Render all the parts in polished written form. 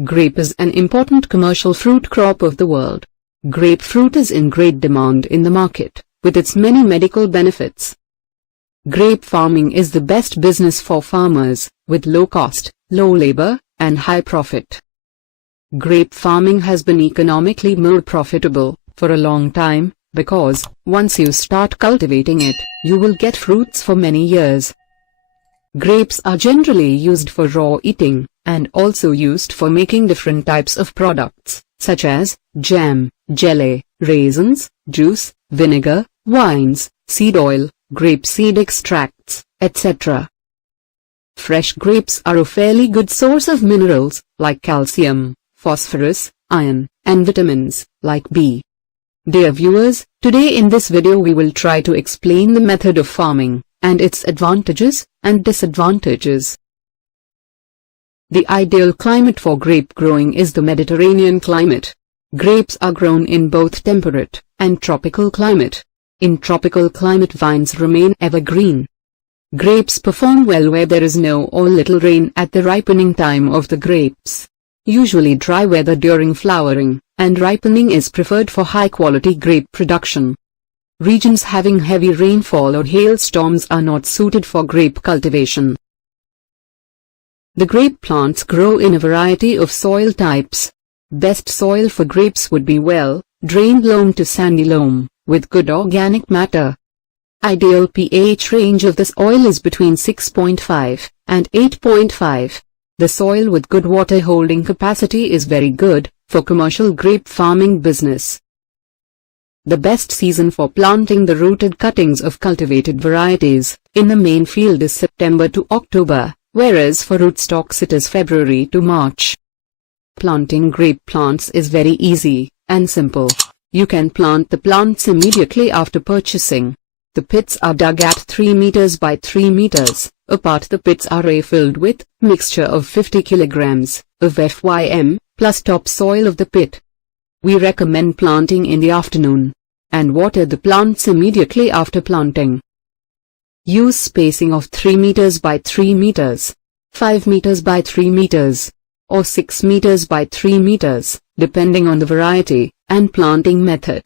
Grape is an important commercial fruit crop of the world. Grapefruit is in great demand in the market, with its many medical benefits. Grape farming is the best business for farmers, with low cost, low labor, and high profit. Grape farming has been economically more profitable for a long time, because once you start cultivating it, you will get fruits for many years. Grapes are generally used for raw eating, and also used for making different types of products, such as jam, jelly, raisins, juice, vinegar, wines, seed oil, grape seed extracts, etc. Fresh grapes are a fairly good source of minerals, like calcium, phosphorus, iron, and vitamins, like B. Dear viewers, today in this video we will try to explain the method of farming, and its advantages and disadvantages. The ideal climate for grape growing is the Mediterranean climate. Grapes are grown in both temperate and tropical climate. In tropical climate, vines remain evergreen. Grapes perform well where there is no or little rain at the ripening time of the grapes. Usually dry weather during flowering and ripening is preferred for high-quality grape production. Regions having heavy rainfall or hailstorms are not suited for grape cultivation. The grape plants grow in a variety of soil types. Best soil for grapes would be well-drained loam to sandy loam, with good organic matter. Ideal pH range of the soil is between 6.5 and 8.5. The soil with good water holding capacity is very good for commercial grape farming business. The best season for planting the rooted cuttings of cultivated varieties in the main field is September to October, whereas for rootstocks it is February to March. Planting grape plants is very easy and simple. You can plant the plants immediately after purchasing. The pits are dug at 3 meters by 3 meters apart. The pits are filled with mixture of 50 kilograms of FYM plus topsoil of the pit. We recommend planting in the afternoon, and water the plants immediately after planting. Use spacing of 3 meters by 3 meters, 5 meters by 3 meters, or 6 meters by 3 meters, depending on the variety and planting method.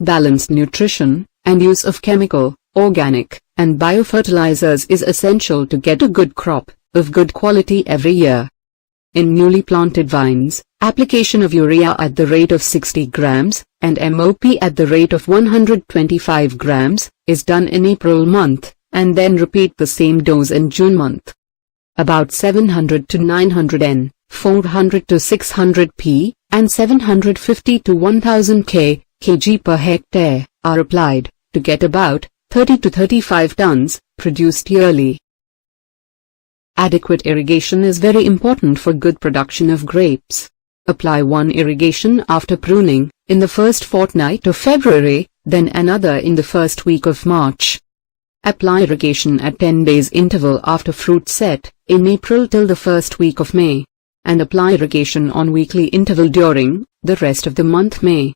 Balanced nutrition and use of chemical, organic, and biofertilizers is essential to get a good crop of good quality every year. In newly planted vines, application of urea at the rate of 60 grams and MOP at the rate of 125 grams is done in April month, and then repeat the same dose in June month. About 700 to 900 N, 400 to 600 P, and 750 to 1000 kg per hectare are applied to get about 30 to 35 tons produced yearly. Adequate irrigation is very important for good production of grapes. Apply one irrigation after pruning in the first fortnight of February, then another in the first week of March. Apply irrigation at 10 days interval after fruit set in April till the first week of May, and apply irrigation on weekly interval during the rest of the month May.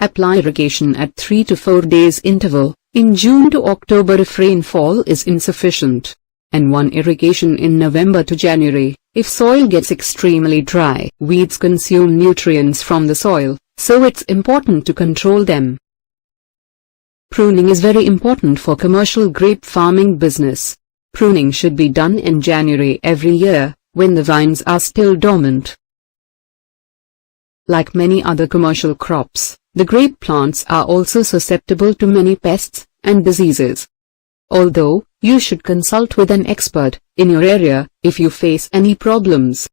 Apply irrigation at 3 to 4 days interval in June to October if rainfall is insufficient, and one irrigation in November to January if soil gets extremely dry. Weeds consume nutrients from the soil, so it's important to control them. Pruning is very important for commercial grape farming business. Pruning should be done in January every year, when the vines are still dormant. Like many other commercial crops, the grape plants are also susceptible to many pests and diseases. Although, you should consult with an expert in your area if you face any problems.